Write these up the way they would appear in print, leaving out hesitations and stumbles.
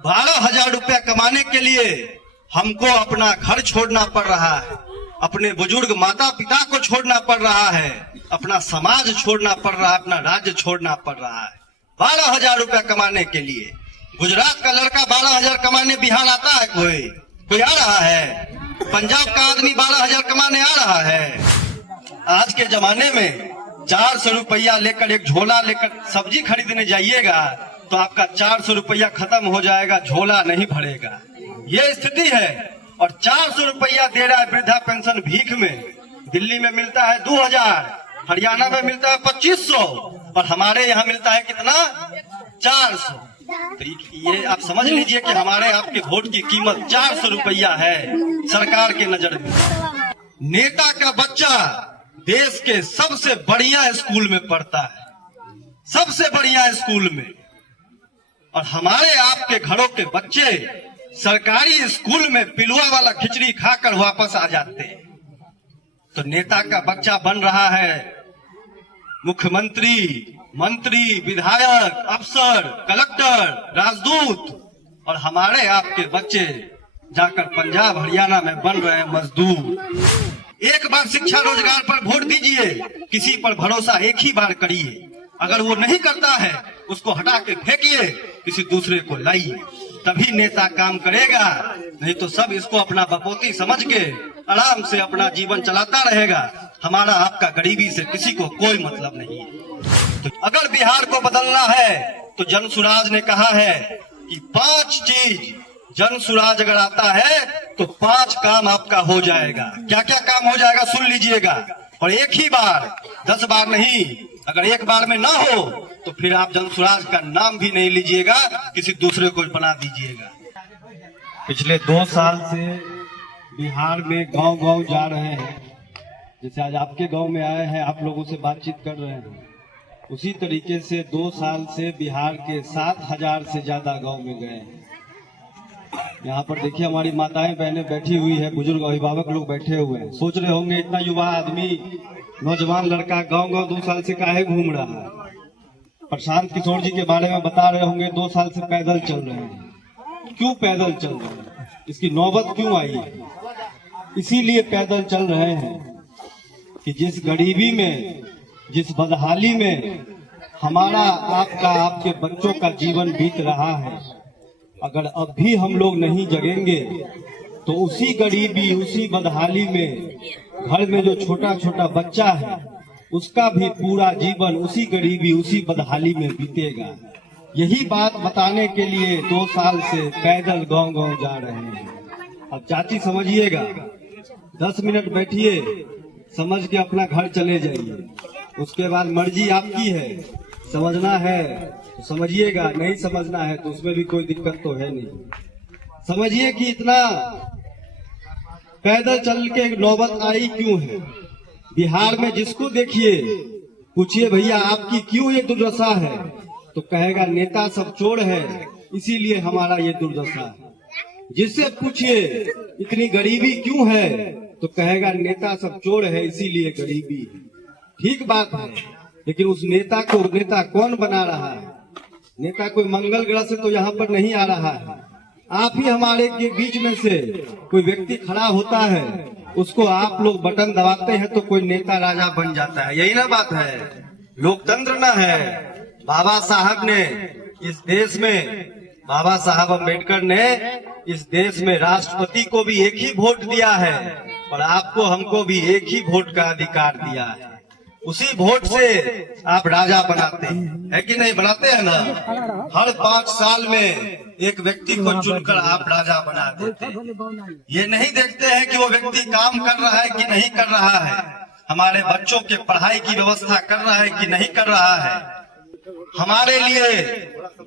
12,000 रुपया कमाने के लिए हमको अपना घर छोड़ना पड़ रहा है, अपने बुजुर्ग माता पिता को छोड़ना पड़ रहा है, अपना समाज छोड़ना पड़ रहा है, अपना राज्य छोड़ना पड़ रहा है 12,000 रुपया कमाने के लिए। गुजरात का लड़का 12,000 कमाने बिहार आता है? कोई आ रहा है? पंजाब का आदमी 12,000 कमाने आ रहा है? आज के जमाने में 400 रुपया लेकर एक झोला लेकर सब्जी खरीदने जाइएगा तो आपका 400 रुपया खत्म हो जाएगा, झोला नहीं भरेगा। ये स्थिति है। और 400 रुपया दे रहा है वृद्धा पेंशन भीख में। दिल्ली में मिलता है 2,000, हरियाणा में मिलता है 2,500 और हमारे यहाँ मिलता है कितना? 400। तो ये आप समझ लीजिए कि हमारे आपके वोट की कीमत 400 रुपया है सरकार के नजर में। नेता का बच्चा देश के सबसे बढ़िया स्कूल में पढ़ता है, सबसे बढ़िया स्कूल में, और हमारे आपके घरों के बच्चे सरकारी स्कूल में पिलुआ वाला खिचड़ी खाकर वापस आ जाते हैं। तो नेता का बच्चा बन रहा है मुख्यमंत्री, मंत्री, विधायक, अफसर, कलेक्टर, राजदूत, और हमारे आपके बच्चे जाकर पंजाब हरियाणा में बन रहे हैं मजदूर। एक बार शिक्षा रोजगार पर वोट दीजिए, किसी पर भरोसा एक ही बार करिए, अगर वो नहीं करता है उसको हटा के फेंकिए, किसी दूसरे को लाइए, तभी नेता काम करेगा। नहीं तो सब इसको अपना बपोती समझ के आराम से अपना जीवन चलाता रहेगा। हमारा आपका गरीबी से किसी को कोई मतलब नहीं है। तो अगर बिहार को बदलना है तो जनसुराज ने कहा है कि 5 चीज, जनसुराज अगर आता है तो 5 काम आपका हो जाएगा। क्या क्या काम हो जाएगा सुन लीजिएगा, और एक ही बार, 10 बार नहीं। अगर एक बार में ना हो तो फिर आप जनसुराज का नाम भी नहीं लीजिएगा, किसी दूसरे को बना दीजिएगा। पिछले 2 साल से बिहार में गांव-गांव जा रहे हैं, जैसे आज आपके गांव में आए हैं, आप लोगों से बातचीत कर रहे हैं, उसी तरीके से 2 साल से बिहार के 7,000 से ज्यादा गांव में गए हैं। यहाँ पर देखिए हमारी माताएं बहनें बैठी हुई है, बुजुर्ग अभिभावक लोग बैठे हुए हैं। सोच रहे होंगे इतना युवा आदमी, नौजवान लड़का गांव-गांव 2 साल से काहे घूम रहा है। प्रशांत किशोर जी के बारे में बता रहे होंगे 2 साल से पैदल चल रहे हैं। क्यों पैदल चल रहे हैं, इसकी नौबत क्यों आई है? इसीलिए पैदल चल रहे हैं कि जिस गरीबी में, जिस बदहाली में हमारा आपका, आपके बच्चों का जीवन बीत रहा है, अगर अब भी हम लोग नहीं जगेंगे तो उसी गरीबी, उसी बदहाली में घर में जो छोटा छोटा बच्चा है उसका भी पूरा जीवन उसी गरीबी, उसी बदहाली में बीतेगा। यही बात बताने के लिए 2 साल से पैदल गांव-गांव जा रहे हैं। अब चाची समझिएगा, 10 मिनट बैठिए, समझ के अपना घर चले जाइए, उसके बाद मर्जी आपकी है। समझना है तो समझिएगा, नहीं समझना है तो उसमें भी कोई दिक्कत तो है नहीं। समझिए कि इतना पैदल चल के नौबत आई क्यों है। बिहार में जिसको देखिए, पूछिए भैया आपकी क्यों ये दुर्दशा है, तो कहेगा नेता सब चोर है इसीलिए हमारा ये दुर्दशा है। जिससे पूछिए इतनी गरीबी क्यों है, तो कहेगा नेता सब चोर है इसीलिए गरीबी है। ठीक बात है, लेकिन उस नेता को नेता कौन बना रहा है? नेता कोई मंगल ग्रह से तो यहाँ पर नहीं आ रहा है। आप ही हमारे के बीच में से कोई व्यक्ति खड़ा होता है, उसको आप लोग बटन दबाते हैं तो कोई नेता राजा बन जाता है। यही ना बात है, लोकतंत्र ना है। बाबा साहब ने इस देश में, बाबा साहब अम्बेडकर ने इस देश में राष्ट्रपति को भी एक ही वोट दिया है और आपको हमको भी एक ही वोट का अधिकार दिया है। उसी वोट से आप राजा बनाते हैं, है कि नहीं? बनाते हैं ना। हर 5 साल में एक व्यक्ति को चुनकर आप राजा बना देते हैं। ये नहीं देखते हैं कि वो व्यक्ति काम कर रहा है कि नहीं कर रहा है, हमारे बच्चों के पढ़ाई की व्यवस्था कर रहा है कि नहीं कर रहा है, हमारे लिए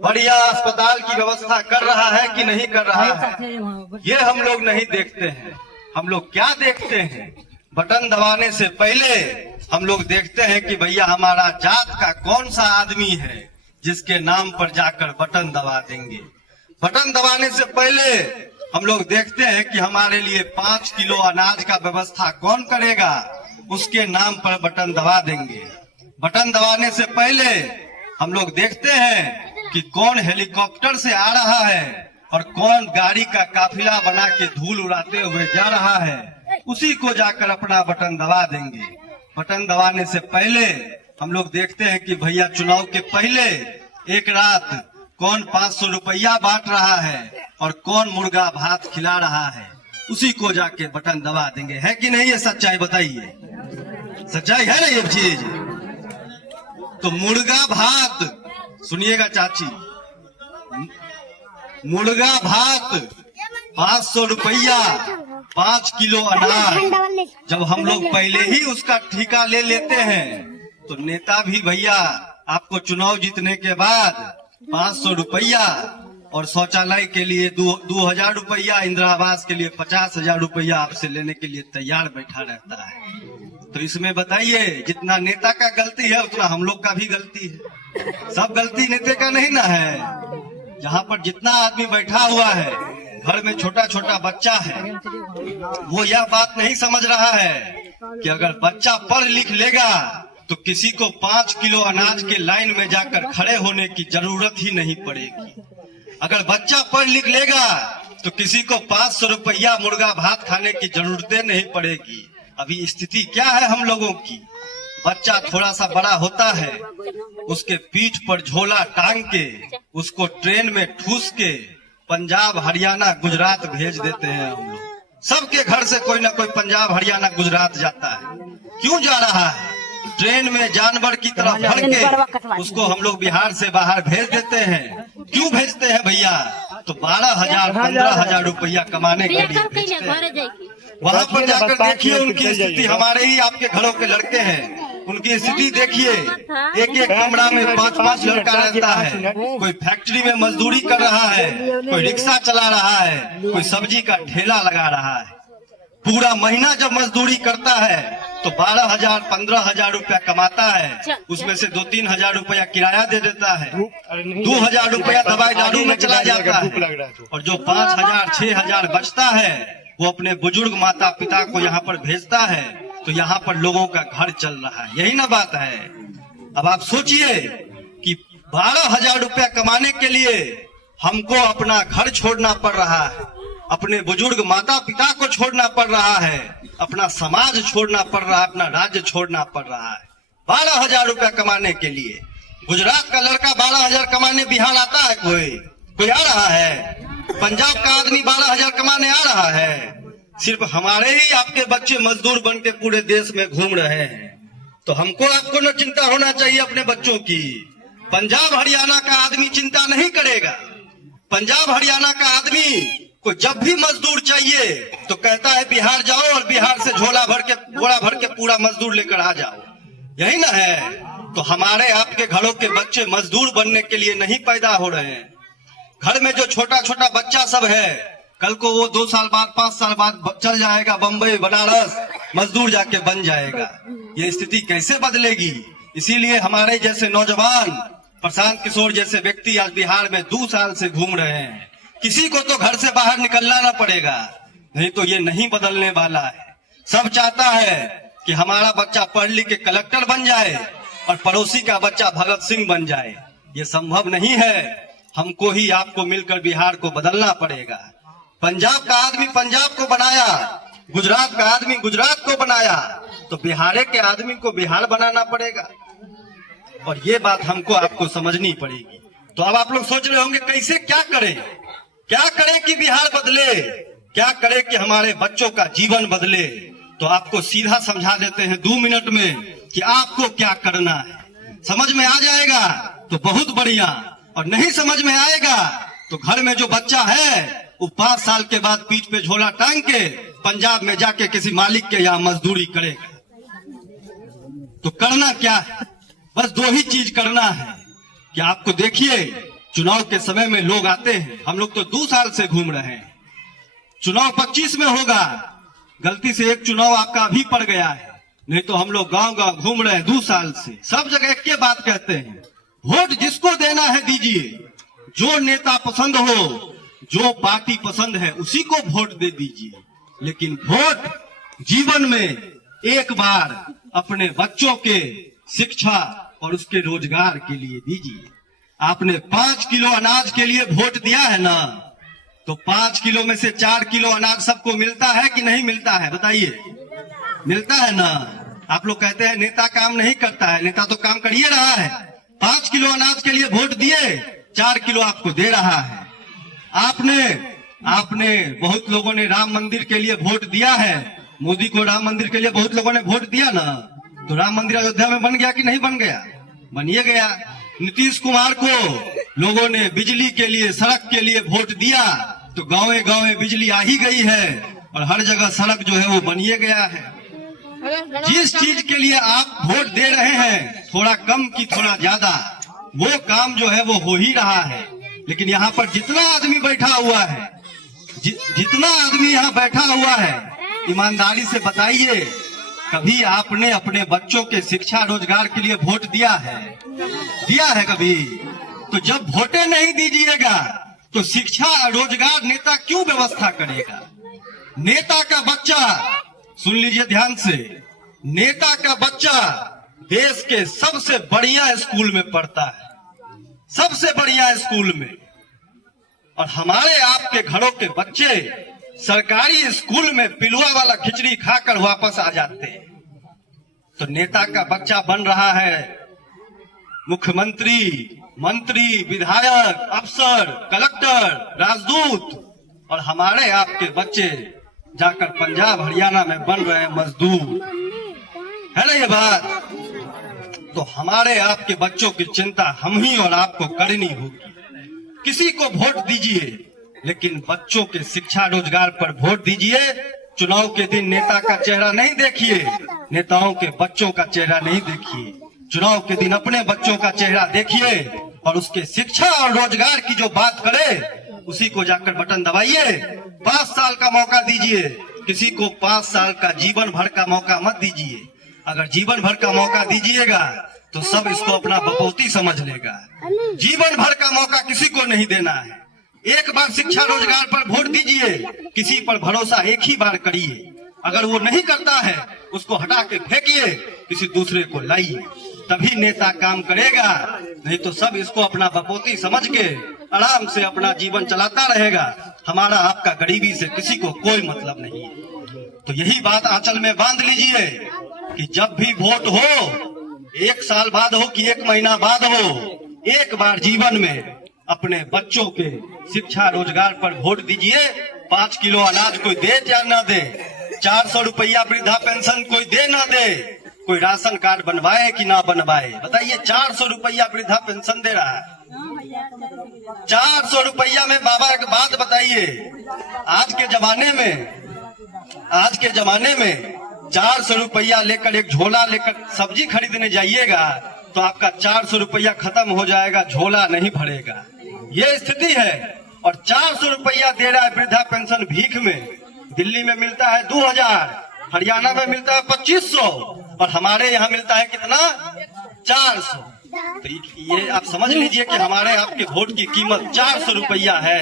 बढ़िया अस्पताल की व्यवस्था कर रहा है कि नहीं कर रहा है। ये हम लोग नहीं देखते हैं। हम लोग क्या देखते हैं? बटन दबाने से पहले हम लोग देखते हैं कि भैया हमारा जात का कौन सा आदमी है जिसके नाम पर जाकर बटन दबा देंगे। बटन दबाने से पहले हम लोग देखते हैं कि हमारे लिए 5 किलो अनाज का व्यवस्था कौन करेगा, उसके नाम पर बटन दबा देंगे। बटन दबाने से पहले हम लोग देखते हैं कि कौन हेलीकॉप्टर से आ रहा है और कौन गाड़ी का काफिला बना के धूल उड़ाते हुए जा रहा है, उसी को जाकर अपना बटन दबा देंगे। बटन दबाने से पहले हम लोग देखते हैं कि भैया चुनाव के पहले एक रात कौन 500 रुपया बांट रहा है और कौन मुर्गा भात खिला रहा है, उसी को जाके बटन दबा देंगे। है कि नहीं? ये सच्चाई बताइए, सच्चाई है ना ये चीज? तो मुर्गा भात, सुनिएगा चाची, मुर्गा भात 500 रुपया 5 किलो अनाज, जब हम लोग पहले ही उसका ठेका ले लेते हैं तो नेता भी भैया आपको चुनाव जीतने के बाद 500 रुपया और शौचालय के लिए 2000 रुपया, इंदिरा आवास के लिए 50,000 रुपया आपसे लेने के लिए तैयार बैठा रहता है। तो इसमें बताइए, जितना नेता का गलती है उतना हम लोग का भी गलती है। सब गलती नेता का नहीं ना है। जहाँ पर जितना आदमी बैठा हुआ है, घर में छोटा छोटा बच्चा है, वो यह बात नहीं समझ रहा है कि अगर बच्चा पढ़ लिख लेगा तो किसी को 5 किलो अनाज के लाइन में जाकर खड़े होने की जरूरत ही नहीं पड़ेगी। अगर बच्चा पढ़ लिख लेगा तो किसी को 500 रुपया मुर्गा भात खाने की जरूरतें नहीं पड़ेगी। अभी स्थिति क्या है हम लोगों की? बच्चा थोड़ा सा बड़ा होता है, उसके पीठ पर झोला टांग के उसको ट्रेन में ठूस के पंजाब हरियाणा गुजरात भेज देते हैं हम लोग। सबके घर से कोई ना कोई पंजाब हरियाणा गुजरात जाता है। क्यों जा रहा है? ट्रेन में जानवर की तरह भर के उसको हम लोग बिहार से बाहर भेज देते हैं। क्यों भेजते हैं भैया? तो 12,000 15,000 रुपया कमाने के लिए भेजते हैं। वहाँ पर जाकर देखिए उनकी स्थिति, हमारे ही आपके घरों के लड़के हैं, उनकी स्थिति देखिए। एक एक कमरा में 5-5 लड़का रहता है। कोई फैक्ट्री में मजदूरी कर रहा है, कोई रिक्शा चला रहा है, कोई सब्जी का ठेला लगा रहा है। पूरा महीना जब मजदूरी करता है तो 12,000 15,000 रुपया कमाता है। उसमें से 2-3 हजार रुपया किराया दे देता है, 2,000 रुपया दवाई दारू में चला जाता है, और जो 5,000 6,000 बचता है वो अपने बुजुर्ग माता पिता को यहाँ पर भेजता है। तो यहाँ पर लोगों का घर चल रहा है। यही ना बात है। अब आप सोचिए कि 12,000 रुपया कमाने के लिए हमको अपना घर छोड़ना पड़ रहा है, अपने बुजुर्ग माता पिता को छोड़ना पड़ रहा है, अपना समाज छोड़ना पड़ रहा है, अपना राज्य छोड़ना पड़ रहा है 12,000 रुपया कमाने के लिए। गुजरात का लड़का 12,000 कमाने बिहार आता है? कोई आ रहा है? पंजाब का आदमी 12,000 कमाने आ रहा है? सिर्फ हमारे ही आपके बच्चे मजदूर बन के पूरे देश में घूम रहे हैं। तो हमको आपको न चिंता होना चाहिए अपने बच्चों की। पंजाब हरियाणा का आदमी चिंता नहीं करेगा। पंजाब हरियाणा का आदमी को जब भी मजदूर चाहिए तो कहता है बिहार जाओ और बिहार से बोरा भर के पूरा मजदूर लेकर आ जाओ। यही ना है? तो हमारे आपके घरों के बच्चे मजदूर बनने के लिए नहीं पैदा हो रहे हैं। घर में जो छोटा छोटा बच्चा सब है, कल को वो 2 साल बाद 5 साल बाद चल जाएगा बम्बई बनारस, मजदूर जाके बन जाएगा। ये स्थिति कैसे बदलेगी? इसीलिए हमारे जैसे नौजवान, प्रशांत किशोर जैसे व्यक्ति आज बिहार में 2 साल से घूम रहे हैं। किसी को तो घर से बाहर निकलना ना पड़ेगा, नहीं तो ये नहीं बदलने वाला है। सब चाहता है कि हमारा बच्चा पढ़ लिख के कलेक्टर बन जाए और पड़ोसी का बच्चा भगत सिंह बन जाए। ये संभव नहीं है। हमको ही आपको मिलकर बिहार को बदलना पड़ेगा। पंजाब का आदमी पंजाब को बनाया, गुजरात का आदमी गुजरात को बनाया, तो बिहार के आदमी को बिहार बनाना पड़ेगा। और ये बात हमको आपको समझनी पड़ेगी। तो अब आप लोग सोच रहे होंगे कैसे क्या करें कि बिहार बदले, क्या करें कि हमारे बच्चों का जीवन बदले। तो आपको सीधा समझा देते हैं 2 मिनट में कि आपको क्या करना है। समझ में आ जाएगा तो बहुत बढ़िया, और नहीं समझ में आएगा तो घर में जो बच्चा है वो 5 साल के बाद पीठ पे झोला टांग के पंजाब में जाके किसी मालिक के यहाँ मजदूरी करेगा। तो करना क्या है? बस 2 ही चीज करना है कि आपको देखिए, चुनाव के समय में लोग आते हैं। हम लोग तो 2 साल से घूम रहे हैं। चुनाव 25 में होगा। गलती से एक चुनाव आपका अभी पड़ गया है, नहीं तो हम लोग गांव गांव घूम रहे हैं 2 साल से। सब जगह एक ही बात कहते हैं, वोट जिसको देना है दीजिए, जो नेता पसंद हो, जो पार्टी पसंद है उसी को वोट दे दीजिए। लेकिन वोट जीवन में एक बार अपने बच्चों के शिक्षा और उसके रोजगार के लिए दीजिए। आपने 5 किलो अनाज के लिए वोट दिया है ना, तो 5 किलो में से 4 किलो अनाज सबको मिलता है कि नहीं मिलता है? बताइए, मिलता है ना। आप लोग कहते हैं नेता काम नहीं करता है, नेता तो काम कर ही रहा है। 5 किलो अनाज के लिए वोट दिए, 4 किलो आपको दे रहा है। आपने बहुत लोगों ने राम मंदिर के लिए वोट दिया है, मोदी को राम मंदिर के लिए बहुत लोगों ने वोट दिया ना, तो राम मंदिर अयोध्या में बन गया कि नहीं बन गया? बनिए गया। नीतीश कुमार को लोगों ने बिजली के लिए, सड़क के लिए वोट दिया, तो गांवे गांवे बिजली आ ही गई है और हर जगह सड़क जो है वो बनिए गया है। जिस चीज के लिए आप वोट दे रहे हैं, थोड़ा कम की थोड़ा ज्यादा, वो काम जो है वो हो ही रहा है। लेकिन यहाँ पर जितना आदमी बैठा हुआ है, जितना आदमी यहाँ बैठा हुआ है, ईमानदारी से बताइए, कभी आपने अपने बच्चों के शिक्षा रोजगार के लिए वोट दिया है? दिया है कभी? तो जब वोटें नहीं दीजिएगा तो शिक्षा रोजगार नेता क्यों व्यवस्था करेगा? नेता का बच्चा, सुन लीजिए ध्यान से, नेता का बच्चा देश के सबसे बढ़िया स्कूल में पढ़ता है, सबसे बढ़िया स्कूल में, और हमारे आपके घरों के बच्चे सरकारी स्कूल में पिलुआ वाला खिचड़ी खाकर वापस आ जाते हैं। तो नेता का बच्चा बन रहा है मुख्यमंत्री, मंत्री, विधायक, अफसर, कलेक्टर, राजदूत, और हमारे आपके बच्चे जाकर पंजाब हरियाणा में बन रहे हैं मजदूर। है ना ये बात? तो हमारे आपके बच्चों की चिंता हम ही और आपको करनी होगी। किसी को वोट दीजिए, लेकिन बच्चों के शिक्षा रोजगार पर वोट दीजिए। चुनाव के दिन नेता का चेहरा नहीं देखिए, नेताओं के बच्चों का चेहरा नहीं देखिए। चुनाव के दिन अपने बच्चों का चेहरा देखिए और उसके शिक्षा और रोजगार की जो बात करे, उसी को जाकर बटन दबाइए। 5 साल का मौका दीजिए, किसी को 5 साल का जीवन भर का मौका मत दीजिए। अगर जीवन भर का मौका दीजिएगा तो सब इसको अपना बपौती समझ लेगा। जीवन भर का मौका किसी को नहीं देना है। एक बार शिक्षा रोजगार पर वोट दीजिए, किसी पर भरोसा एक ही बार करिए। अगर वो नहीं करता है, उसको हटा के फेंकिए, किसी दूसरे को लाइए, तभी नेता काम करेगा। नहीं तो सब इसको अपना बपोती समझ के आराम से अपना जीवन चलाता रहेगा। हमारा आपका गरीबी से किसी को कोई मतलब नहीं है। तो यही बात आंचल में बांध लीजिए कि जब भी वोट हो, 1 साल बाद हो कि 1 महीना बाद हो, एक बार जीवन में अपने बच्चों के शिक्षा रोजगार पर वोट दीजिए। 5 किलो अनाज कोई दे या ना दे, 400 रुपया वृद्धा पेंशन कोई दे ना दे, कोई राशन कार्ड बनवाए कि ना बनवाए, बताइए। 400 रुपया वृद्धा पेंशन दे रहा है। 400 रुपया में बाबा एक बात बताइए, आज के जमाने में 400 रुपया लेकर एक झोला लेकर सब्जी खरीदने जाइएगा तो आपका 400 रुपया खत्म हो जाएगा, झोला नहीं भरेगा। ये स्थिति है। और 400 रुपया दे रहा है वृद्धा पेंशन भीख में। दिल्ली में मिलता है 2000, हरियाणा में मिलता है 2500, और हमारे यहाँ मिलता है कितना? 400। तो ये आप समझ लीजिए कि हमारे आपके वोट की कीमत 400 रुपया है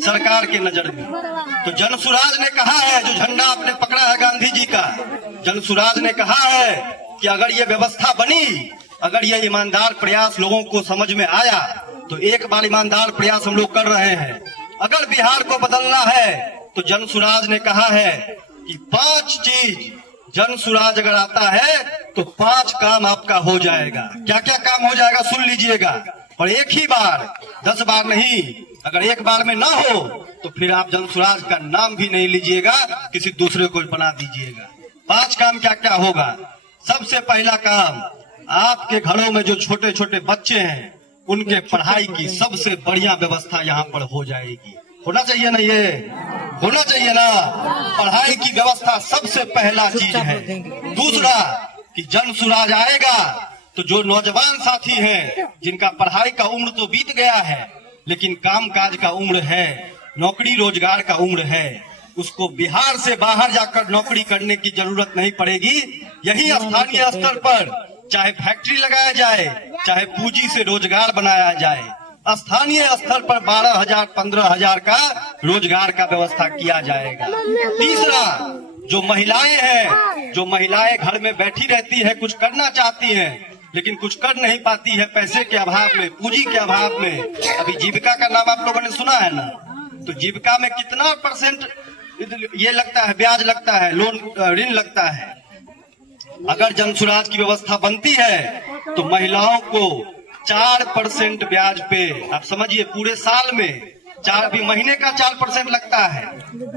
सरकार के नजर में। तो जनसुराज ने कहा है, जो झंडा आपने पकड़ा है गांधी जी का, जनसुराज ने कहा है कि अगर ये व्यवस्था बनी, अगर ये ईमानदार प्रयास लोगों को समझ में आया, तो एक बार ईमानदार प्रयास हम लोग कर रहे हैं। अगर बिहार को बदलना है तो जनसुराज ने कहा है कि 5 चीज, जनसुराज अगर आता है तो 5 काम आपका हो जाएगा। क्या क्या काम हो जाएगा सुन लीजिएगा, और एक ही बार, 10 बार नहीं। अगर एक बार में ना हो तो फिर आप जनसुराज का नाम भी नहीं लीजिएगा, किसी दूसरे को बना दीजिएगा। 5 काम क्या क्या होगा? सबसे पहला काम, आपके घरों में जो छोटे छोटे बच्चे हैं, उनके पढ़ाई की सबसे बढ़िया व्यवस्था यहाँ पर हो जाएगी। होना चाहिए ना, ये होना चाहिए ना। पढ़ाई की व्यवस्था सबसे पहला चीज है। दूसरा कि जनसुराज आएगा तो जो नौजवान साथी हैं, जिनका पढ़ाई का उम्र तो बीत गया है, लेकिन कामकाज का उम्र है, नौकरी रोजगार का उम्र है, उसको बिहार से बाहर जाकर नौकरी करने की जरूरत नहीं पड़ेगी। यही स्थानीय स्तर पर चाहे फैक्ट्री लगाया जाए, चाहे पूंजी से रोजगार बनाया जाए, स्थानीय स्तर पर 12,000 15,000 का रोजगार का व्यवस्था किया जाएगा। तीसरा, जो महिलाएं हैं, जो महिलाएं घर में बैठी रहती है, कुछ करना चाहती हैं लेकिन कुछ कर नहीं पाती है, पैसे के अभाव में, पूंजी के अभाव में। अभी जीविका का नाम आप लोगों ने सुना है ना, तो जीविका में कितना परसेंट ये लगता है, ब्याज लगता है, लोन ऋण लगता है। अगर जन सुराज की व्यवस्था बनती है तो महिलाओं को 4% ब्याज पे, आप समझिए पूरे साल में 4 भी महीने का 4% लगता है,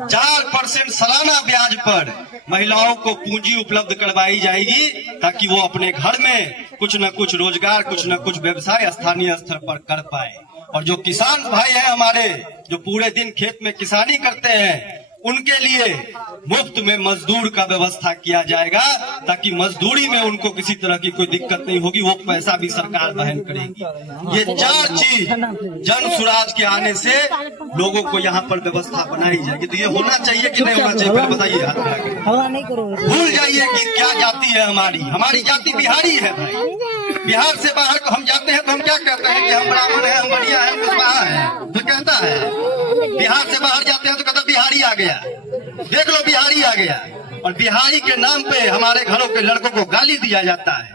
4% सालाना ब्याज पर महिलाओं को पूंजी उपलब्ध करवाई जाएगी ताकि वो अपने घर में कुछ न कुछ रोजगार, कुछ न कुछ व्यवसाय स्थानीय स्तर पर कर पाए। और जो किसान भाई हैं हमारे, जो पूरे दिन खेत में किसानी करते हैं, उनके लिए मुफ्त में मजदूर का व्यवस्था किया जाएगा ताकि मजदूरी में उनको किसी तरह की कोई दिक्कत नहीं होगी, वो पैसा भी सरकार वहन करेगी। ये 4 चीज जन सुराज के आने से लोगों को यहाँ पर व्यवस्था बनाई जाएगी। तो ये होना चाहिए कि नहीं होना चाहिए, फिर बताइए। हाथ लगा के भूल जाइए कि क्या जाति है हमारी जाति बिहारी है भाई। बिहार से बाहर को हम जाते हैं तो हम क्या कहते हैं कि हम ब्राह्मण हैं, हम बढ़िया हैं, हम कुशवाहा हैं, तो कहता है। बिहार से बाहर जाते हैं तो कहता बिहारी आ गया, देख लो बिहारी आ गया। और बिहारी के नाम पे हमारे घरों के लड़कों को गाली दिया जाता है।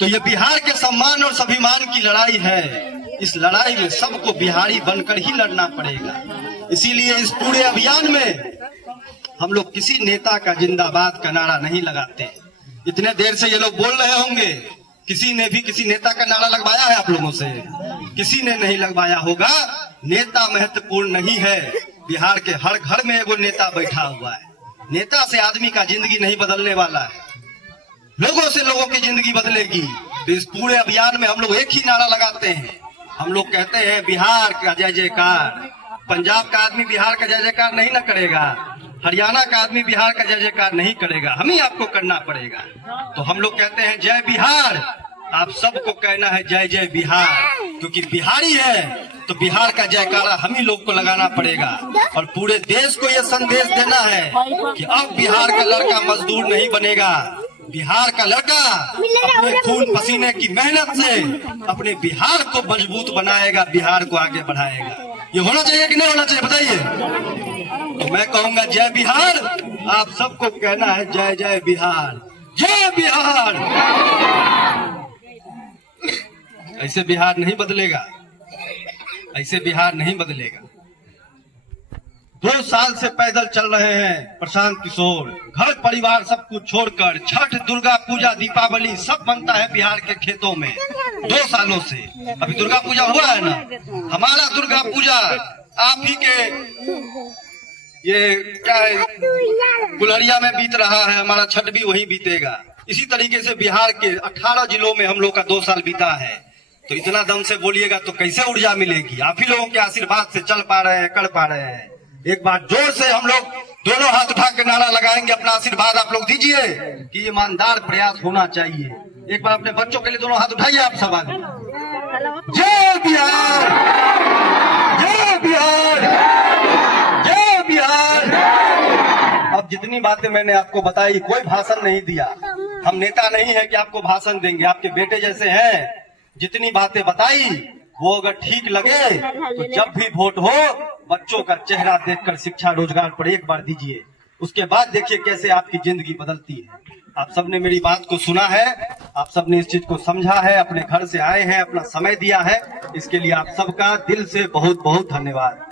तो ये बिहार के सम्मान और स्वाभिमान की लड़ाई है। इस लड़ाई में सबको बिहारी बनकर ही लड़ना पड़ेगा। इसीलिए इस पूरे अभियान में हम लोग किसी नेता का जिंदाबाद का नारा नहीं लगाते। इतने देर से ये लोग बोल रहे होंगे, किसी ने भी किसी नेता का नारा लगवाया है आप लोगों से? किसी ने नहीं लगवाया होगा। नेता महत्वपूर्ण नहीं है। बिहार के हर घर में एगो नेता बैठा हुआ है। नेता से आदमी का जिंदगी नहीं बदलने वाला है, लोगों से लोगों की जिंदगी बदलेगी। तो इस पूरे अभियान में हम लोग एक ही नारा लगाते हैं। हम लोग कहते हैं बिहार का जय जयकार। पंजाब का आदमी बिहार का जय जयकार नहीं न करेगा, हरियाणा का आदमी बिहार का जय जयकार नहीं करेगा, हम ही आपको करना पड़ेगा। तो हम लोग कहते हैं जय बिहार, आप सबको कहना है जय जय बिहार, क्योंकि बिहारी है तो बिहार का जयकारा हम ही लोग को लगाना पड़ेगा। और पूरे देश को यह संदेश देना है कि अब बिहार का लड़का मजदूर नहीं बनेगा। बिहार का लड़का अपने खून पसीने की मेहनत से अपने बिहार को मजबूत बनाएगा, बिहार को आगे बढ़ाएगा। ये होना चाहिए कि नहीं होना चाहिए, बताइए। तो मैं कहूंगा जय बिहार, आप सबको कहना है जय जय बिहार, जय बिहार। ऐसे बिहार नहीं बदलेगा, ऐसे बिहार नहीं बदलेगा। 2 साल से पैदल चल रहे हैं प्रशांत किशोर, घर परिवार सब कुछ छोड़कर। छठ, दुर्गा पूजा, दीपावली सब बनता है बिहार के खेतों में 2 सालों से। अभी दुर्गा पूजा हुआ है ना, हमारा दुर्गा पूजा आप ही के ये क्या है गुलरिया में बीत रहा है, हमारा छठ भी वहीं बीतेगा। इसी तरीके से बिहार के 18 जिलों में हम लोग का 2 साल बीता है। तो इतना दम से बोलिएगा तो कैसे ऊर्जा मिलेगी? आप ही लोगों के आशीर्वाद से चल पा रहे हैं, कर पा रहे हैं। एक बार जोर से हम लोग दोनों हाथ उठा के नारा लगाएंगे, अपना आशीर्वाद आप लोग दीजिए कि ईमानदार प्रयास होना चाहिए। एक बार अपने बच्चों के लिए दोनों हाथ उठाइए आप सब आदमी। जय बिहार, जय बिहार, जय बिहार। अब जितनी बातें मैंने आपको बताई, कोई भाषण नहीं दिया। हम नेता नहीं है कि आपको भाषण देंगे, आपके बेटे जैसे हैं। जितनी बातें बताई वो अगर ठीक लगे तो जब भी वोट हो बच्चों का चेहरा देखकर शिक्षा रोजगार पर एक बार दीजिए, उसके बाद देखिए कैसे आपकी जिंदगी बदलती है। आप सबने मेरी बात को सुना है, आप सबने इस चीज को समझा है, अपने घर से आए हैं, अपना समय दिया है, इसके लिए आप सबका दिल से बहुत बहुत धन्यवाद।